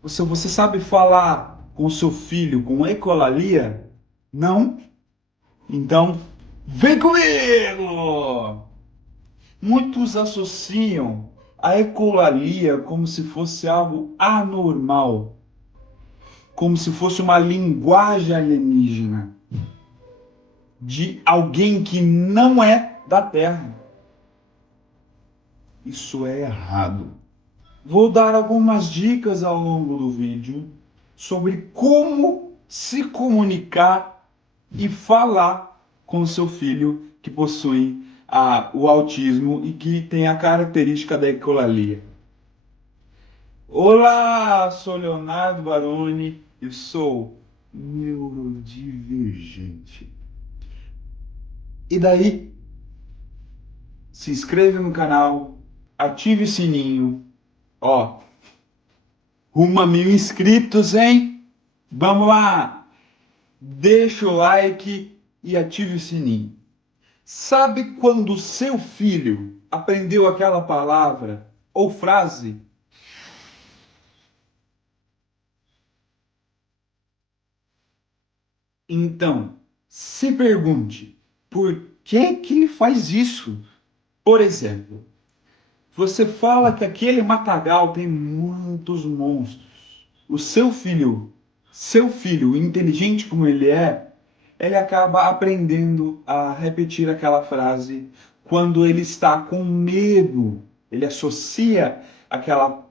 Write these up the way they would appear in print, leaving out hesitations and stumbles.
Você sabe falar com seu filho com ecolalia? Não? Então, vem comigo! Muitos associam a ecolalia como se fosse algo anormal, como se fosse uma linguagem alienígena de alguém que não é da Terra. Isso é errado. Vou dar algumas dicas ao longo do vídeo sobre como se comunicar e falar com seu filho que possui o autismo e que tem a característica da ecolalia. Olá, sou Leonardo Baroni e sou neurodivergente. E daí? Se inscreve no canal, ative o sininho. Ó, rumo a 1.000 inscritos, hein? Vamos lá! Deixa o like e ative o sininho. Sabe quando o seu filho aprendeu aquela palavra ou frase? Então, se pergunte, por que ele faz isso? Por exemplo, você fala que aquele matagal tem muitos monstros. O seu filho, inteligente como ele acaba aprendendo a repetir aquela frase quando ele está com medo. Ele associa aquela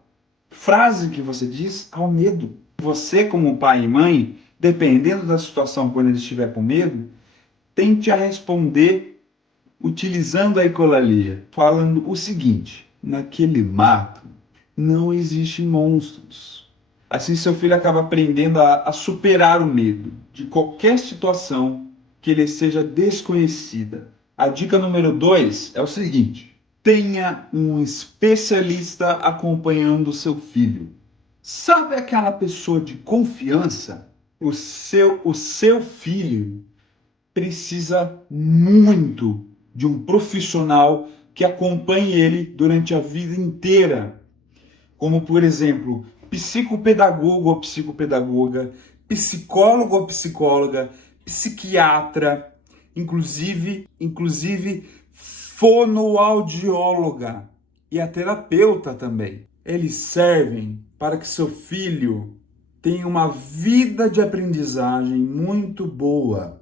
frase que você diz ao medo. Você, como pai e mãe, dependendo da situação quando ele estiver com medo, tente a responder utilizando a ecolalia, falando o seguinte: naquele mato não existem monstros. Assim, seu filho acaba aprendendo a superar o medo de qualquer situação que lhe seja desconhecida. A dica número 2 é o seguinte: tenha um especialista acompanhando seu filho. Sabe aquela pessoa de confiança? O seu filho precisa muito de um profissional que acompanhe ele durante a vida inteira, como por exemplo, psicopedagogo ou psicopedagoga, psicólogo ou psicóloga, psiquiatra, inclusive fonoaudióloga e a terapeuta também. Eles servem para que seu filho tenha uma vida de aprendizagem muito boa,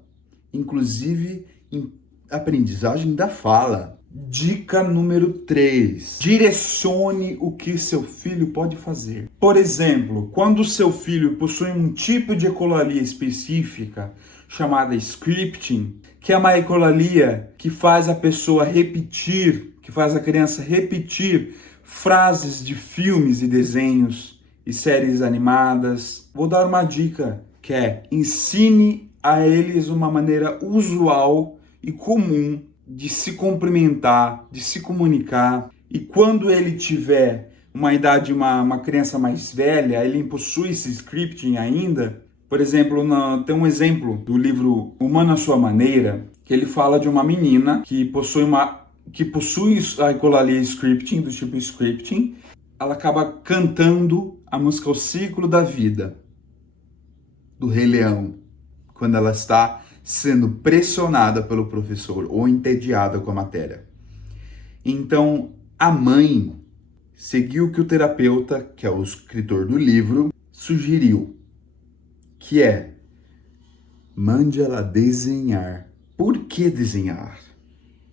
inclusive em aprendizagem da fala. Dica número 3: direcione o que seu filho pode fazer. Por exemplo, quando o seu filho possui um tipo de ecolalia específica, chamada scripting, que é uma ecolalia que faz a pessoa repetir, que faz a criança repetir frases de filmes e desenhos e séries animadas. Vou dar uma dica, que é: ensine a eles uma maneira usual e comum de se cumprimentar, de se comunicar. E quando ele tiver uma idade, uma criança mais velha, ele possui esse scripting ainda. Por exemplo, tem um exemplo do livro Humano à Sua Maneira, que ele fala de uma menina que possui a ecolalia scripting, do tipo scripting. Ela acaba cantando a música O Ciclo da Vida, do Rei Leão, quando ela está sendo pressionada pelo professor ou entediada com a matéria. Então, a mãe seguiu o que o terapeuta, que é o escritor do livro, sugeriu, que é: mande ela desenhar. Por que desenhar?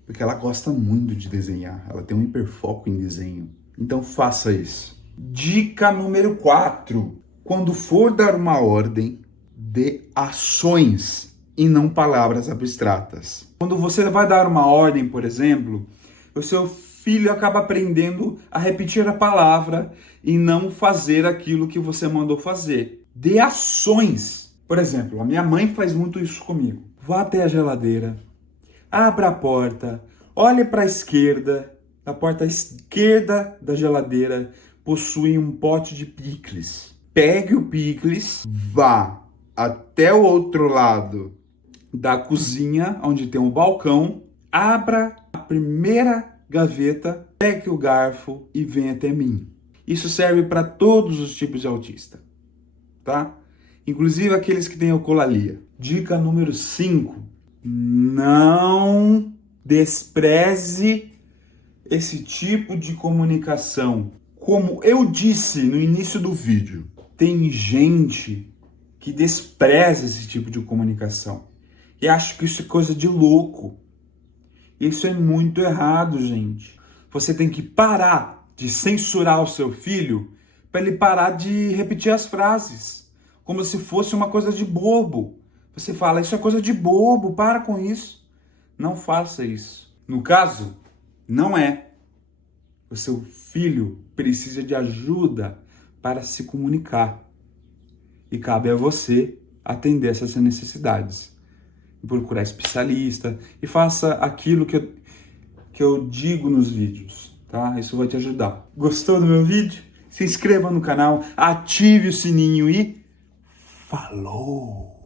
Porque ela gosta muito de desenhar, ela tem um hiperfoco em desenho. Então faça isso. Dica número 4. Quando for dar uma ordem, dê ações e não palavras abstratas. Quando você vai dar uma ordem, por exemplo, o seu filho acaba aprendendo a repetir a palavra e não fazer aquilo que você mandou fazer. Dê ações. Por exemplo, a minha mãe faz muito isso comigo. Vá até a geladeira, abra a porta, olhe para a esquerda. Na porta esquerda da geladeira possui um pote de picles. Pegue o picles, vá até o outro lado da cozinha, onde tem um balcão, abra a primeira gaveta, pegue o garfo e venha até mim. Isso serve para todos os tipos de autista, tá? Inclusive aqueles que têm ocolalia. Dica número 5. Não despreze esse tipo de comunicação. Como eu disse no início do vídeo, tem gente que despreza esse tipo de comunicação e acha que isso é coisa de louco. Isso é muito errado, gente. Você tem que parar de censurar o seu filho para ele parar de repetir as frases, como se fosse uma coisa de bobo. Você fala, isso é coisa de bobo, para com isso. Não faça isso. No caso, não é. O seu filho precisa de ajuda para se comunicar. E cabe a você atender essas necessidades. Procurar especialista e faça aquilo que eu digo nos vídeos, tá? Isso vai te ajudar. Gostou do meu vídeo? Se inscreva no canal, ative o sininho e falou!